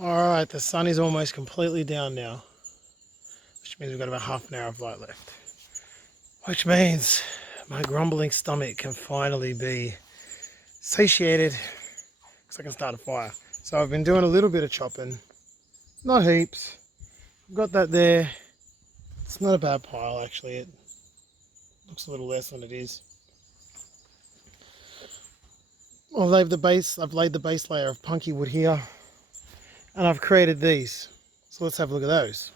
Alright, the sun is almost completely down now, which means we've got about half an hour of light left. Which means my grumbling stomach can finally be satiated because I can start a fire. So I've been doing a little bit of chopping, not heaps. I've got that there. It's not a bad pile actually. It looks a little less than it is. I've laid the base layer of punky wood here, and I've created these. So let's have a look at those.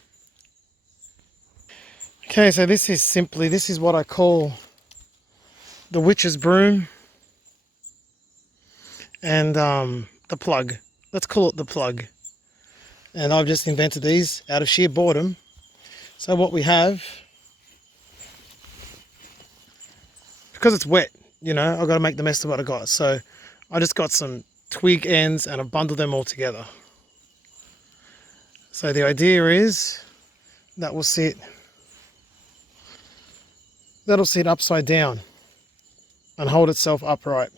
Okay, so this is what I call the witch's broom and the plug. Let's call it the plug. And I've just invented these out of sheer boredom. So what we have, because it's wet, you know, I've got to make the best of what I got. So I just got some twig ends and I bundled them all together. So the idea is that will that'll sit upside down and hold itself upright,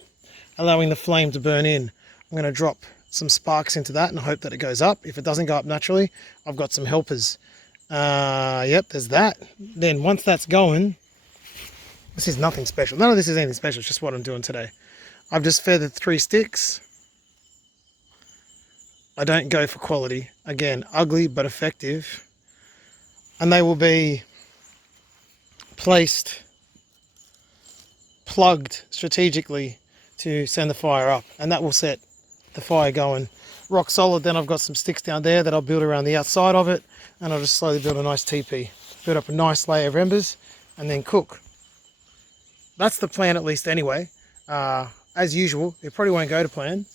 allowing the flame to burn in. I'm going to drop some sparks into that and hope that it goes up. If it doesn't go up naturally, I've got some helpers. Yep, there's that. Then once that's going, this is nothing special. None of this is anything special, it's just what I'm doing today. I've just feathered 3 sticks. I don't go for quality. Again, ugly but effective. And they will be plugged strategically to send the fire up, and that will set the fire going rock solid. Then I've got some sticks down there that I'll build around the outside of it, and I'll just slowly build a nice teepee, build up a nice layer of embers, and then cook. That's the plan, at least anyway. As usual, it probably won't go to plan,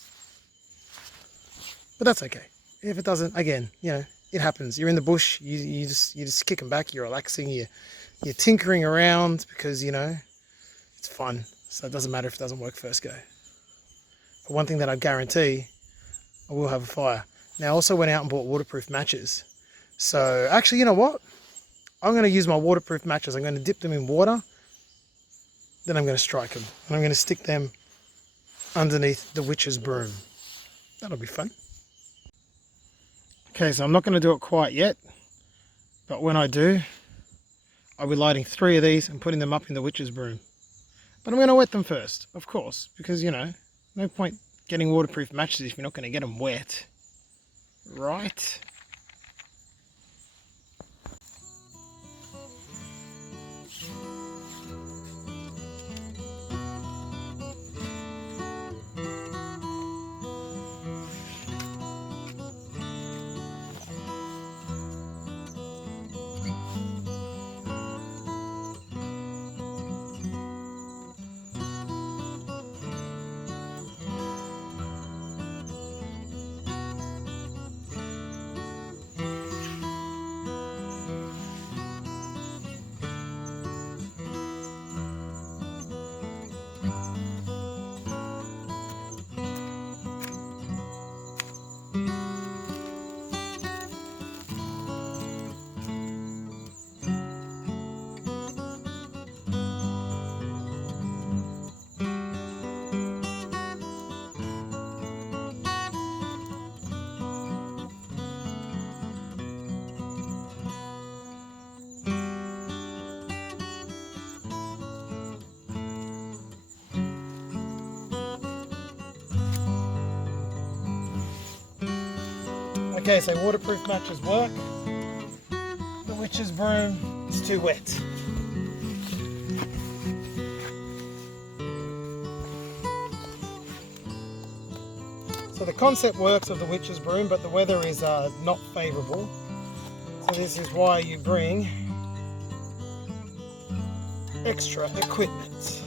but that's okay. If it doesn't, again, you know, it happens. You're in the bush, you just kick them back, you're relaxing, you're tinkering around because, you know, it's fun. So it doesn't matter if it doesn't work first go. But one thing that I guarantee, I will have a fire. Now I also went out and bought waterproof matches. So actually, you know what? I'm going to use my waterproof matches. I'm going to dip them in water. Then I'm going to strike them. And I'm going to stick them underneath the witch's broom. That'll be fun. Okay, so I'm not going to do it quite yet. But when I do, I'll be lighting 3 of these and putting them up in the witch's broom. But I'm going to wet them first, of course, because, you know, no point getting waterproof matches if you're not going to get them wet. Right? Okay, so waterproof matches work. The witch's broom is too wet. So the concept works of the witch's broom, but the weather is not favourable. So this is why you bring extra equipment.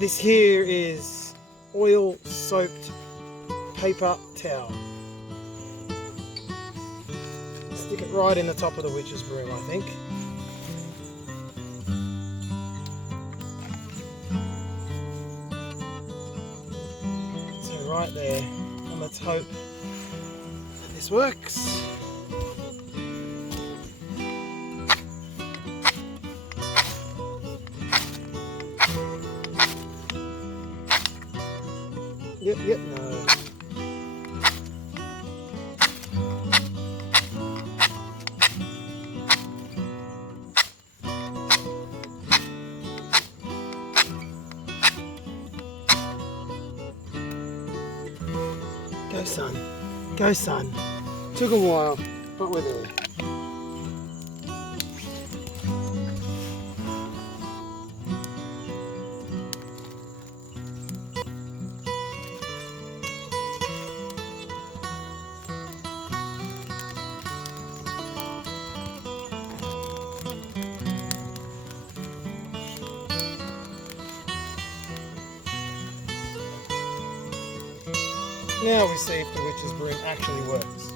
This here is oil-soaked paper towel. Stick it right in the top of the witch's broom, I think. So right there, and let's hope that this works. Yep, no. Go, son. Go, son. Took a while, but we're there. Now we see if the witch's broom actually works.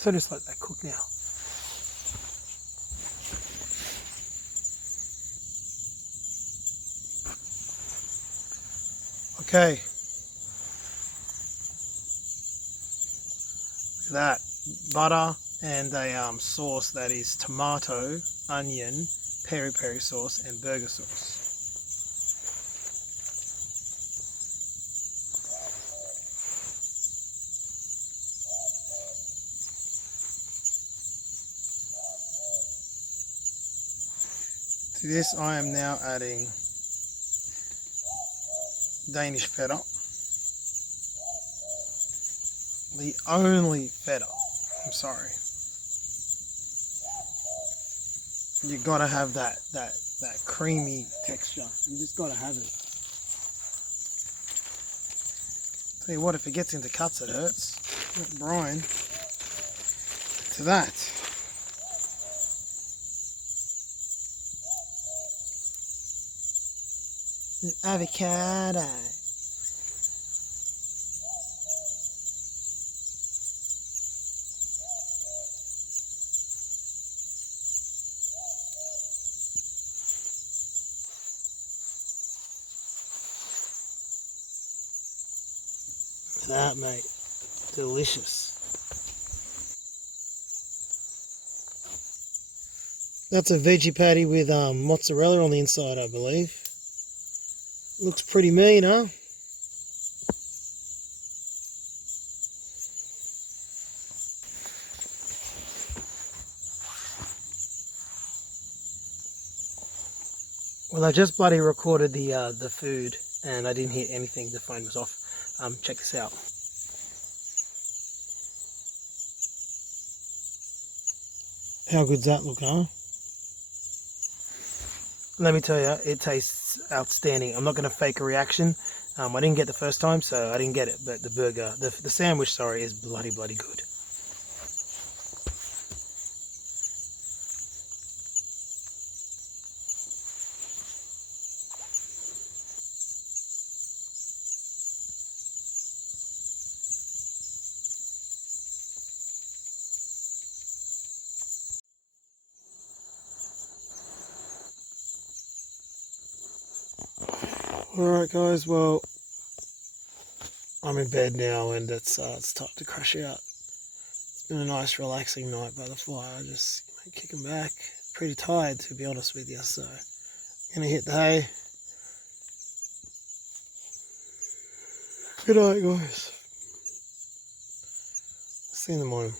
So just let that cook now. Okay. Look at that. Butter and a sauce that is tomato, onion, peri peri sauce and burger sauce. To this I am now adding Danish feta. The only feta. I'm sorry. You gotta have that creamy texture. You just gotta have it. Tell you what, if it gets into cuts, it hurts. Brine. To that. Avocado. That, mate, delicious. That's a veggie patty with mozzarella on the inside, I believe. Looks pretty mean, huh? Well, I just bloody recorded the food, and I didn't hit anything. The phone was off. Check this out. How good's that look, huh? Let me tell you, it tastes outstanding. I'm not going to fake a reaction. I didn't get the first time, so I didn't get it. But the burger, the sandwich, sorry, is bloody good. Alright guys, well, I'm in bed now and it's time to crash out. It's been a nice relaxing night by the fire, just kicking back. Pretty tired to be honest with you, so gonna hit the hay. Good night guys. See you in the morning.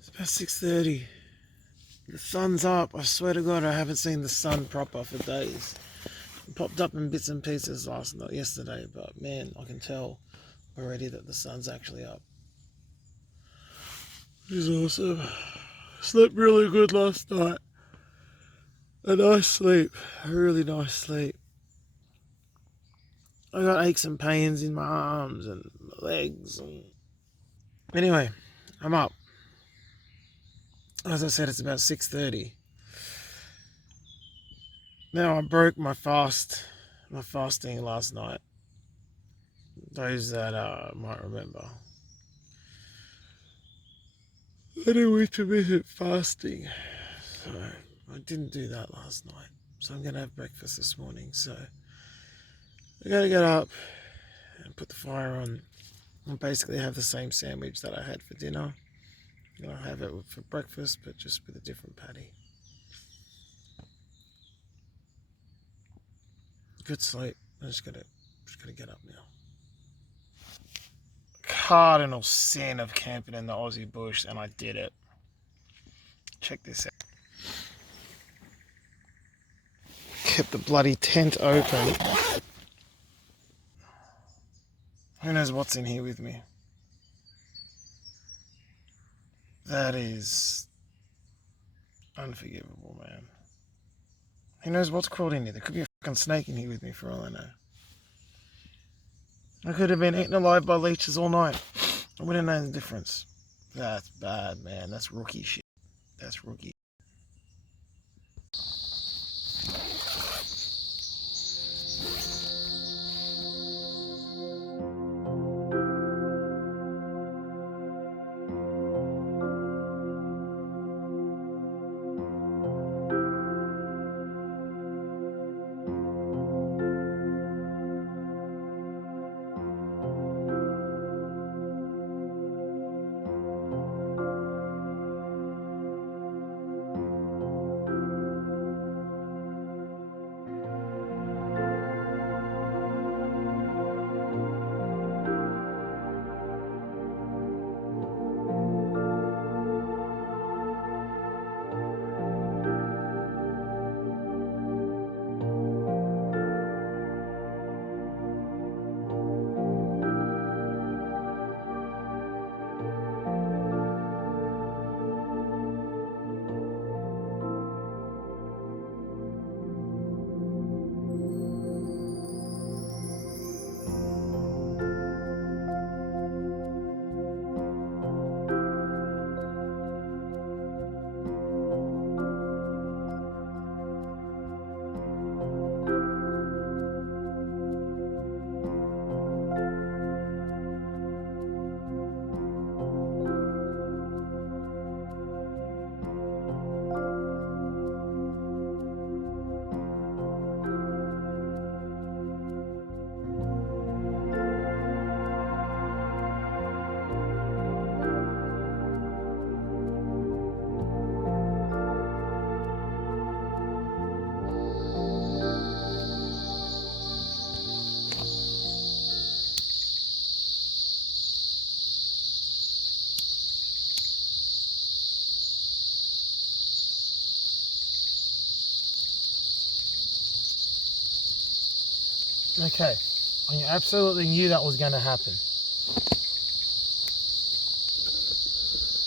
It's about 6:30. The sun's up. I swear to God, I haven't seen the sun proper for days. It popped up in bits and pieces yesterday, but man, I can tell already that the sun's actually up. Which is awesome. Slept really good last night. A nice sleep. A really nice sleep. I got aches and pains in my arms and my legs. Anyway, I'm up. As I said, it's about 6:30. Now I broke my fasting last night. Those that might remember. I do intermittent fasting, so I didn't do that last night. So I'm gonna have breakfast this morning. So I gotta get up and put the fire on and basically have the same sandwich that I had for dinner. I'll have it for breakfast, but just with a different patty. Good sleep. I just gotta get up now. Cardinal sin of camping in the Aussie bush, and I did it. Check this out. Kept the bloody tent open. Who knows what's in here with me? That is unforgivable, man. Who knows what's crawled in here? There could be a fucking snake in here with me for all I know. I could have been eaten alive by leeches all night. I wouldn't know the difference. That's bad, man. That's rookie shit. That's rookie. Okay, I absolutely knew that was going to happen.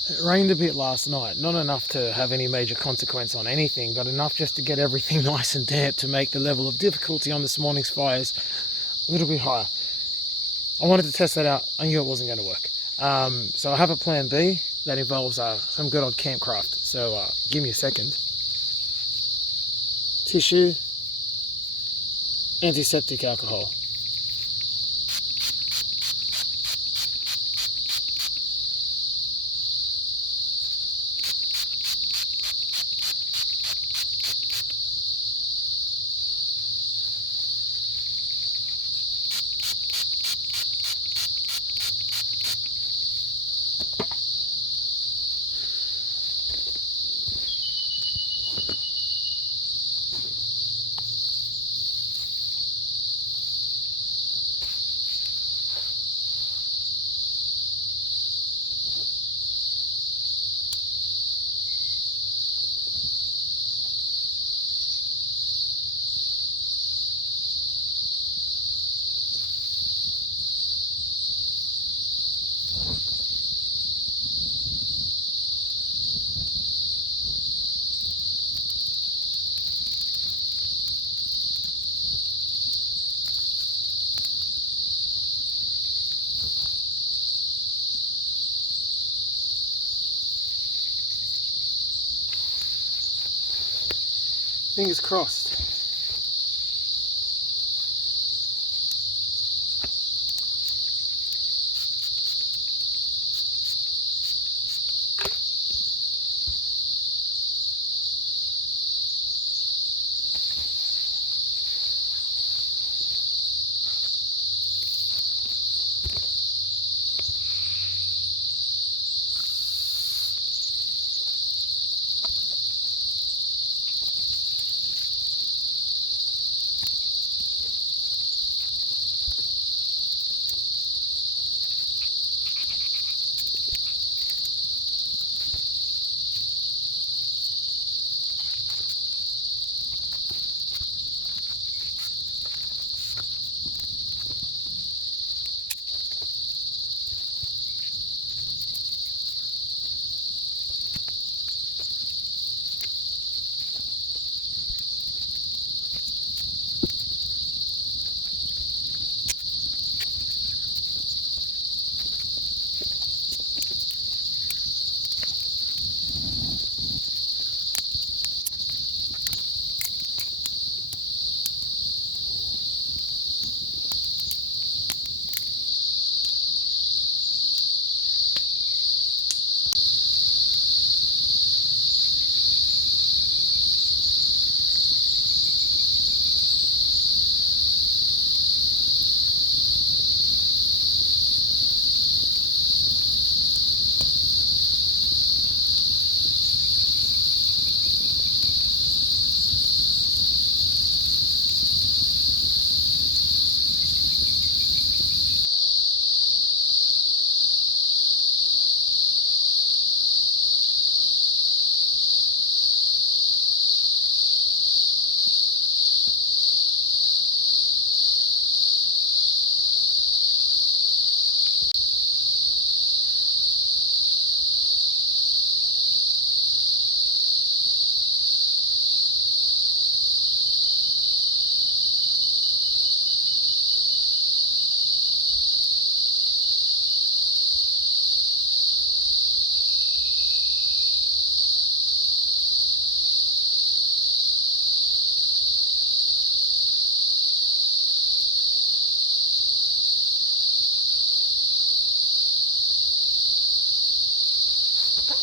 It rained a bit last night, not enough to have any major consequence on anything, but enough just to get everything nice and damp to make the level of difficulty on this morning's fires a little bit higher. I wanted to test that out. I knew it wasn't going to work. So I have a plan B that involves some good old campcraft. So give me a second. Tissue, antiseptic alcohol. Fingers crossed.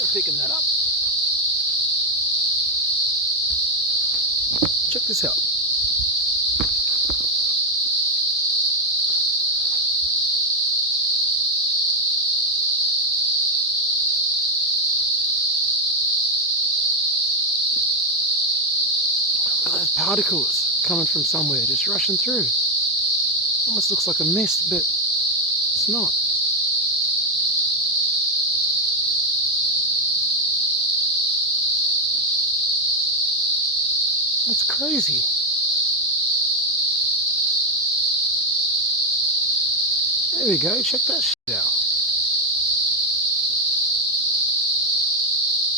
We're picking that up. Check this out. Look at those particles coming from somewhere, just rushing through. Almost looks like a mist, but it's not. That's crazy. There we go, check that shit out.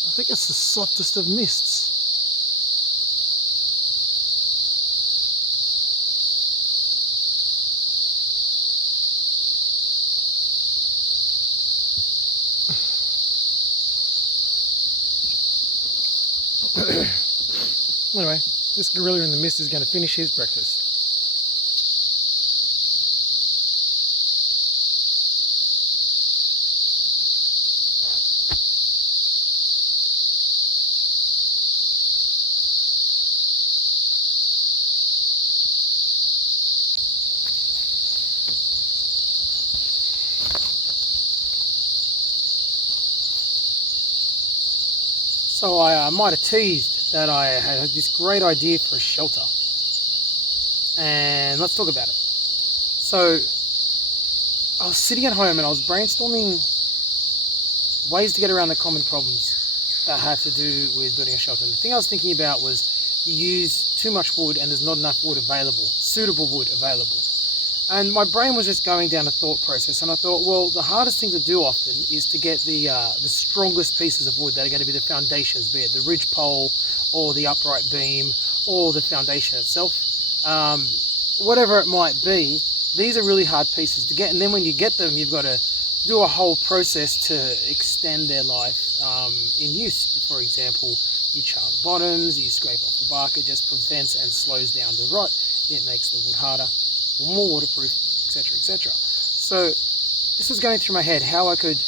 I think it's the softest of mists. Anyway, this gorilla in the mist is going to finish his breakfast. So I might have teased that I had this great idea for a shelter. And let's talk about it. So I was sitting at home and I was brainstorming ways to get around the common problems that have to do with building a shelter. And the thing I was thinking about was you use too much wood and there's not enough wood available, suitable wood available. And my brain was just going down a thought process, and I thought, well, the hardest thing to do often is to get the strongest pieces of wood that are going to be the foundations, be it the ridge pole or the upright beam or the foundation itself. Whatever it might be, these are really hard pieces to get, and then when you get them, you've got to do a whole process to extend their life in use. For example, you char the bottoms, you scrape off the bark, it just prevents and slows down the rot, it makes the wood harder, more waterproof, etc., etc. So this was going through my head how I could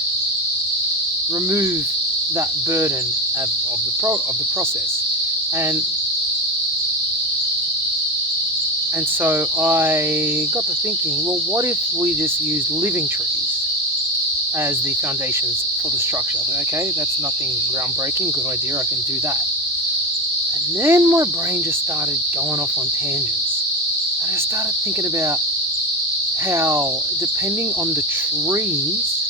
remove that burden of the process, and so I got to thinking, well, what if we just used living trees as the foundations for the structure? Okay, that's nothing groundbreaking, good idea, I can do that. And then my brain just started going off on tangents. And I started thinking about how, depending on the trees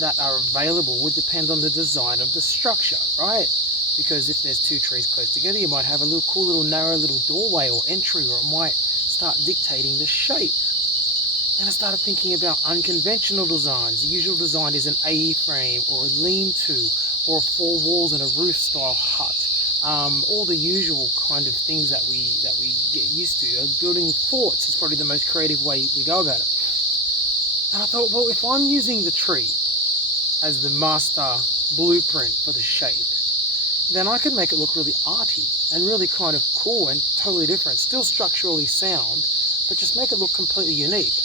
that are available, would depend on the design of the structure, right? Because if there's two trees close together, you might have a little cool little narrow little doorway or entry, or it might start dictating the shape. And I started thinking about unconventional designs. The usual design is an A-frame or a lean-to or 4 walls and a roof style hut. All the usual kind of things that we get used to. Building forts is probably the most creative way we go about it. And I thought, well, if I'm using the tree as the master blueprint for the shape, then I could make it look really arty and really kind of cool and totally different, still structurally sound, but just make it look completely unique.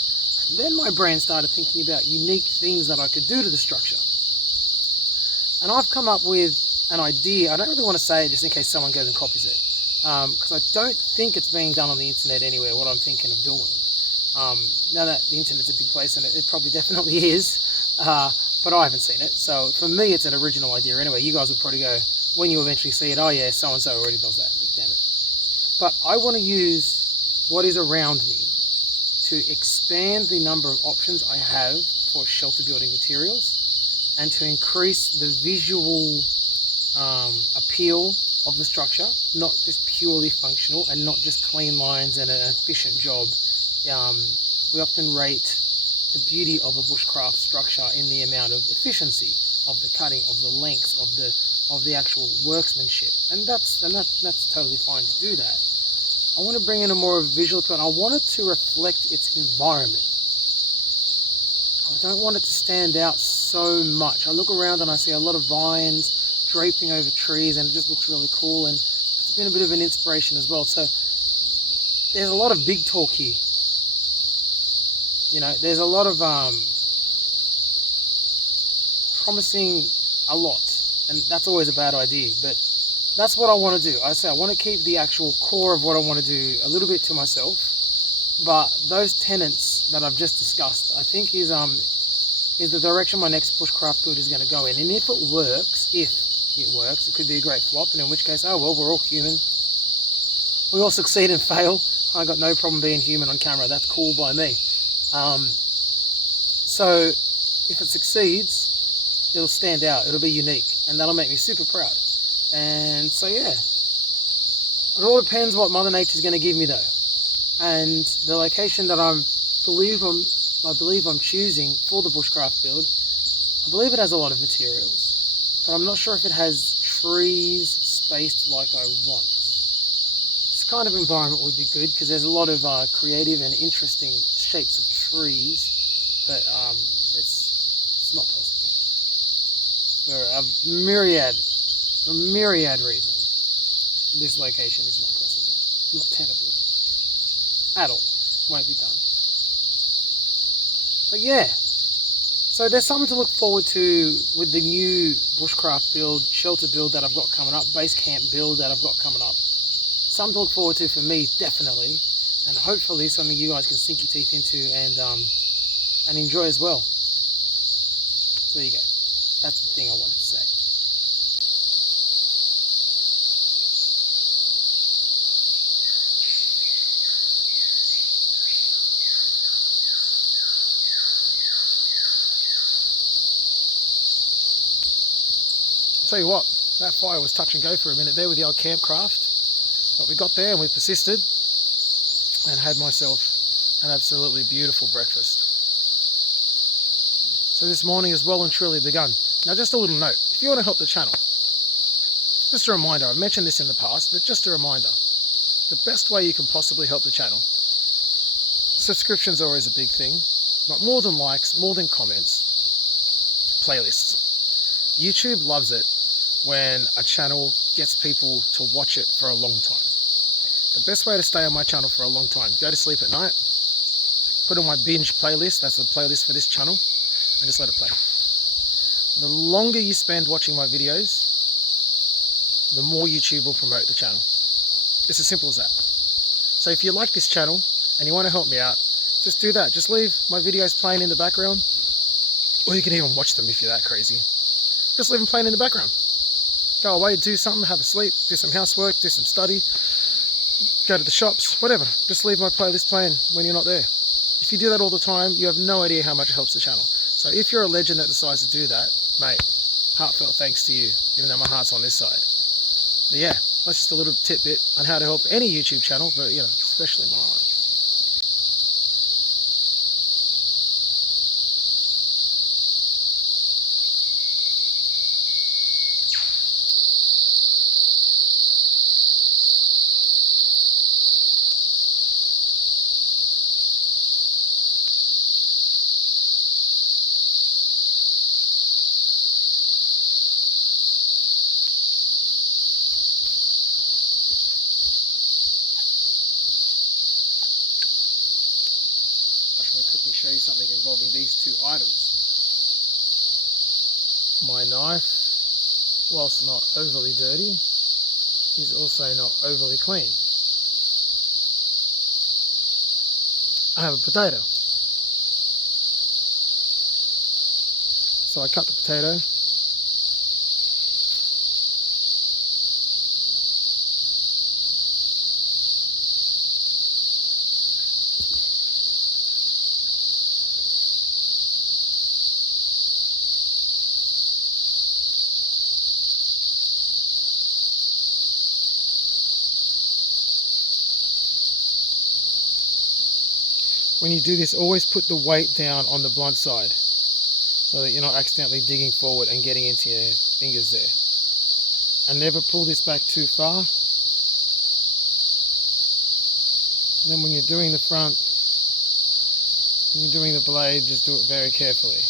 And then my brain started thinking about unique things that I could do to the structure. And I've come up with an idea. I don't really want to say it just in case someone goes and copies it, because I don't think it's being done on the internet anywhere, what I'm thinking of doing. Now that the internet's a big place, and it probably definitely is, but I haven't seen it. So for me, it's an original idea anyway. You guys would probably go, when you eventually see it, oh yeah, so-and-so already does that, big damn it. But I want to use what is around me to expand the number of options I have for shelter building materials, and to increase the visual appeal of the structure, not just purely functional and not just clean lines and an efficient job. We often rate the beauty of a bushcraft structure in the amount of efficiency of the cutting, of the lengths, of the actual workmanship, and that's totally fine to do that. I want to bring in a more visual to it. I want it to reflect its environment. I don't want it to stand out so much. I look around and I see a lot of vines draping over trees, and it just looks really cool, and it's been a bit of an inspiration as well. So there's a lot of big talk here. You know, there's a lot of promising a lot, and that's always a bad idea, but that's what I want to do. I say I want to keep the actual core of what I want to do a little bit to myself, but those tenets that I've just discussed, I think is the direction my next bushcraft build is going to go in. And if it works, it could be a great flop, and in which case, oh well, we're all human. We all succeed and fail. I got no problem being human on camera. That's cool by me. So if it succeeds, it'll stand out. It'll be unique, and that'll make me super proud. And so yeah, it all depends what Mother Nature's going to give me though. And the location that I believe I'm I believe I'm choosing for the bushcraft build. I believe it has a lot of materials, but I'm not sure if it has trees spaced like I want. This kind of environment would be good because there's a lot of creative and interesting shapes of trees, but it's not possible for a myriad reasons. This location is not possible, not tenable at all. Won't be done. But yeah, so there's something to look forward to with the new bushcraft build, shelter build that I've got coming up, base camp build that I've got coming up. Something to look forward to for me, definitely, and hopefully something you guys can sink your teeth into and enjoy as well. So there you go. That's the thing I wanted to say. Tell you what, that fire was touch and go for a minute there with the old campcraft, but we got there and we persisted and had myself an absolutely beautiful breakfast. So this morning has well and truly begun. Now just a little note, if you want to help the channel, just a reminder, I've mentioned this in the past, but just a reminder, the best way you can possibly help the channel, subscription's always a big thing, but more than likes, more than comments, playlists. YouTube loves it when a channel gets people to watch it for a long time. The best way to stay on my channel for a long time, go to sleep at night, put on my binge playlist, that's the playlist for this channel, and just let it play. The longer you spend watching my videos, the more YouTube will promote the channel. It's as simple as that. So if you like this channel and you want to help me out, just do that. Just leave my videos playing in the background, or you can even watch them if you're that crazy. Just leave them playing in the background. Go away, do something, have a sleep, do some housework, do some study, go to the shops, whatever. Just leave my playlist playing when you're not there. If you do that all the time, you have no idea how much it helps the channel. So if you're a legend that decides to do that, mate, heartfelt thanks to you, even though my heart's on this side. But yeah, that's just a little tidbit on how to help any YouTube channel, but you know, especially mine. I should quickly show you something involving these two items. My knife, whilst not overly dirty, is also not overly clean. I have a potato. So I cut the potato. When you do this, always put the weight down on the blunt side so that you're not accidentally digging forward and getting into your fingers there. And never pull this back too far. And then when you're doing the front, when you're doing the blade, just do it very carefully.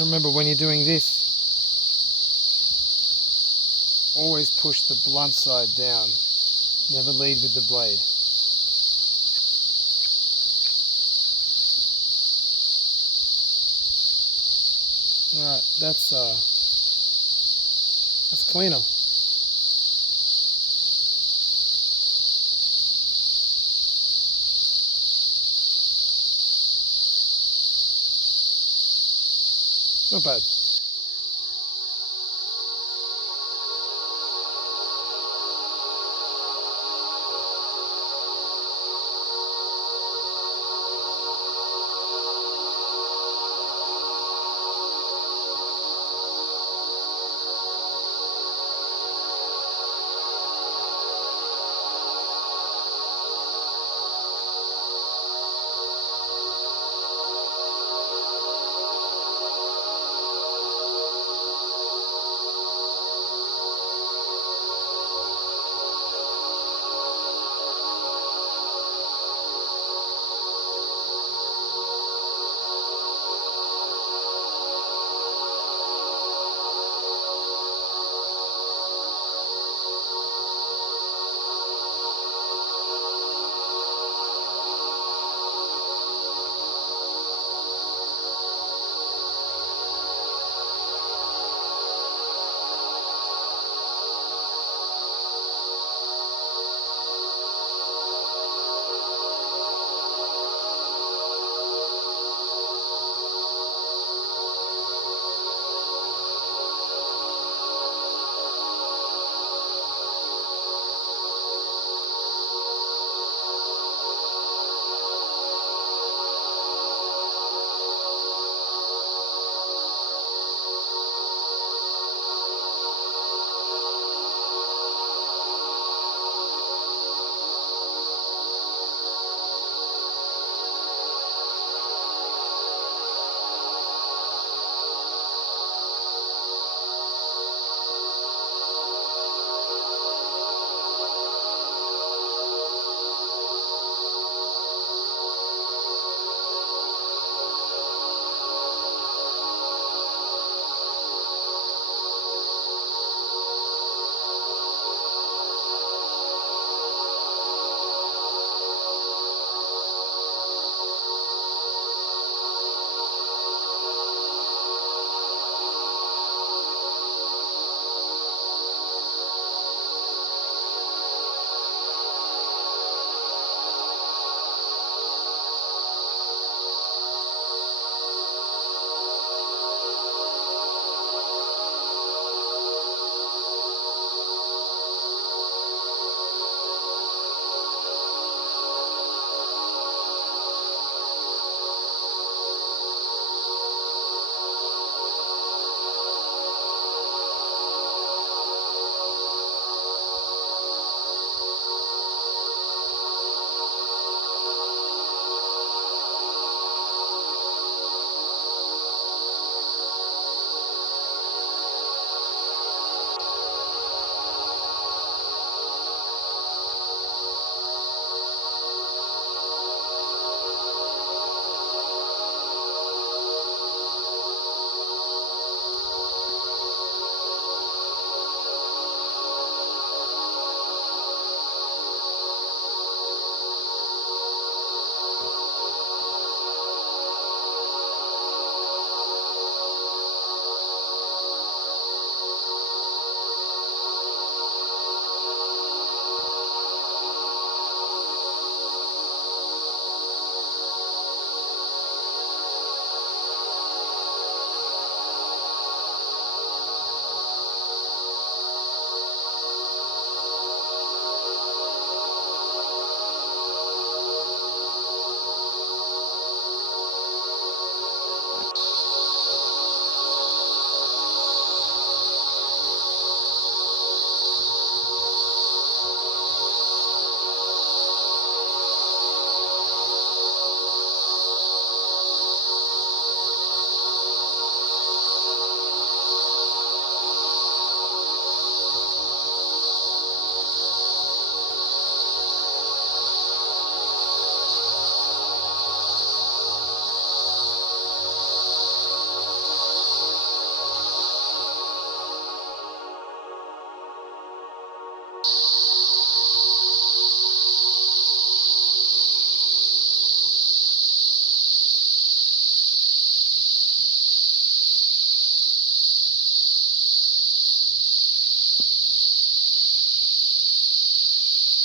Remember, when you're doing this, always push the blunt side down. Never lead with the blade. All right, that's cleaner. Not bad.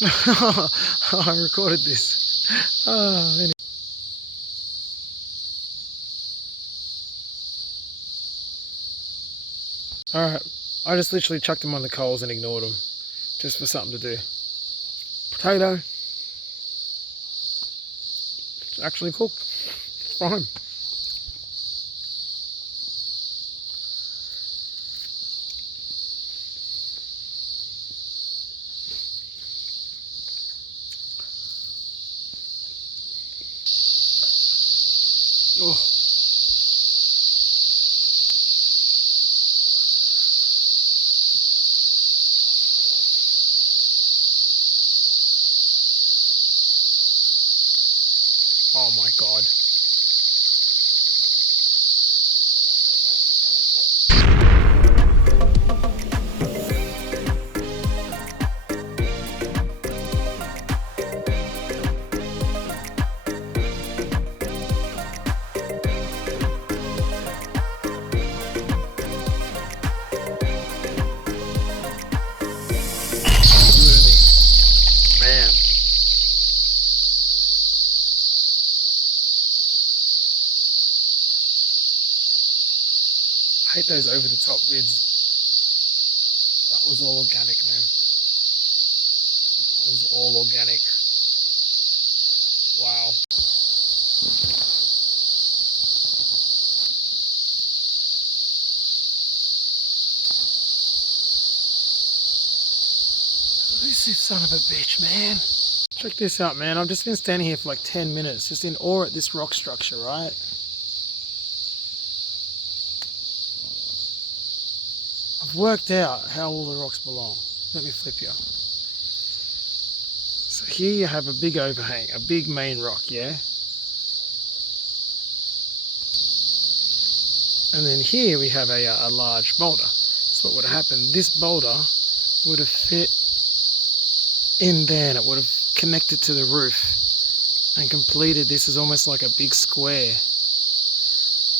I recorded this. Anyway. Alright, I just literally chucked them on the coals and ignored them, just for something to do. Potato. It's actually cooked. It's fine. Oh. Oh my god. Haloumi. Man. I hate those over the top vids. That was all organic, man. That was all organic. Wow. Elusive son of a bitch, man. Check this out, man. I've just been standing here for like 10 minutes, just in awe at this rock structure, right? I've worked out how all the rocks belong. Let me flip you. So here you have a big overhang, a big main rock, yeah? And then here we have a large boulder. So what would have happened, this boulder would have fit in there and it would have connected to the roof and completed this as almost like a big square.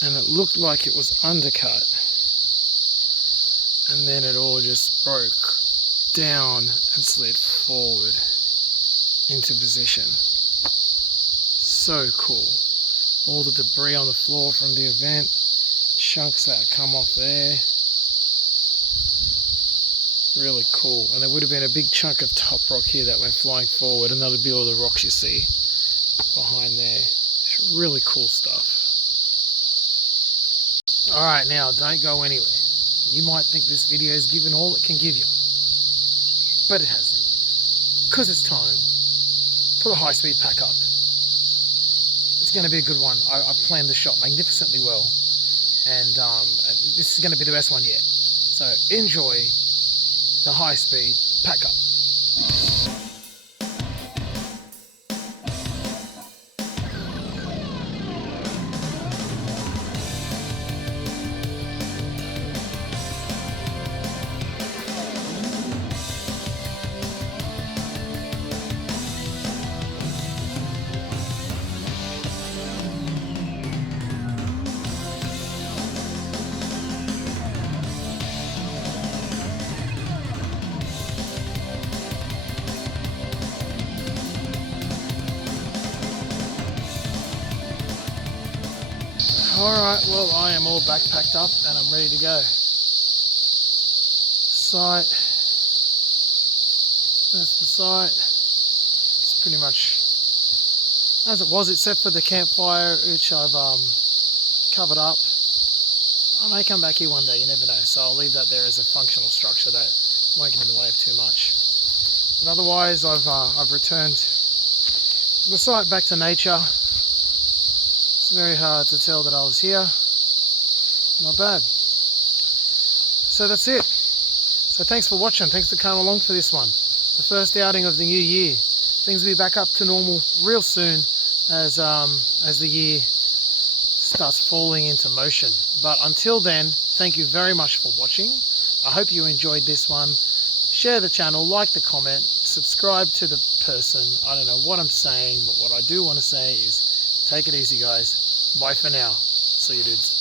And it looked like it was undercut. And then it all just broke down and slid forward into position. So cool. All the debris on the floor from the event, chunks that come off there. Really cool. And there would have been a big chunk of top rock here that went flying forward, and that would be all the rocks you see behind there. It's really cool stuff. Alright, now don't go anywhere. You might think this video has given all it can give you, but it hasn't, because it's time for the high-speed pack up. It's going to be a good one. I've planned the shot magnificently well, and this is going to be the best one yet. So enjoy the high-speed pack up. Alright, well I am all backpacked up and I'm ready to go. Site. That's the site. It's pretty much as it was, except for the campfire, which I've covered up. I may come back here one day, you never know. So I'll leave that there as a functional structure that won't get in the way of too much. But otherwise, I've returned the site back to nature. It's very hard to tell that I was here. Not bad. So that's it. So thanks for watching. Thanks for coming along for this one. The first outing of the new year. Things will be back up to normal real soon as the year starts falling into motion. But until then, thank you very much for watching. I hope you enjoyed this one. Share the channel, like the comment, subscribe to the person. I don't know what I'm saying, but what I do want to say is take it easy, guys. Bye for now. See you, dudes.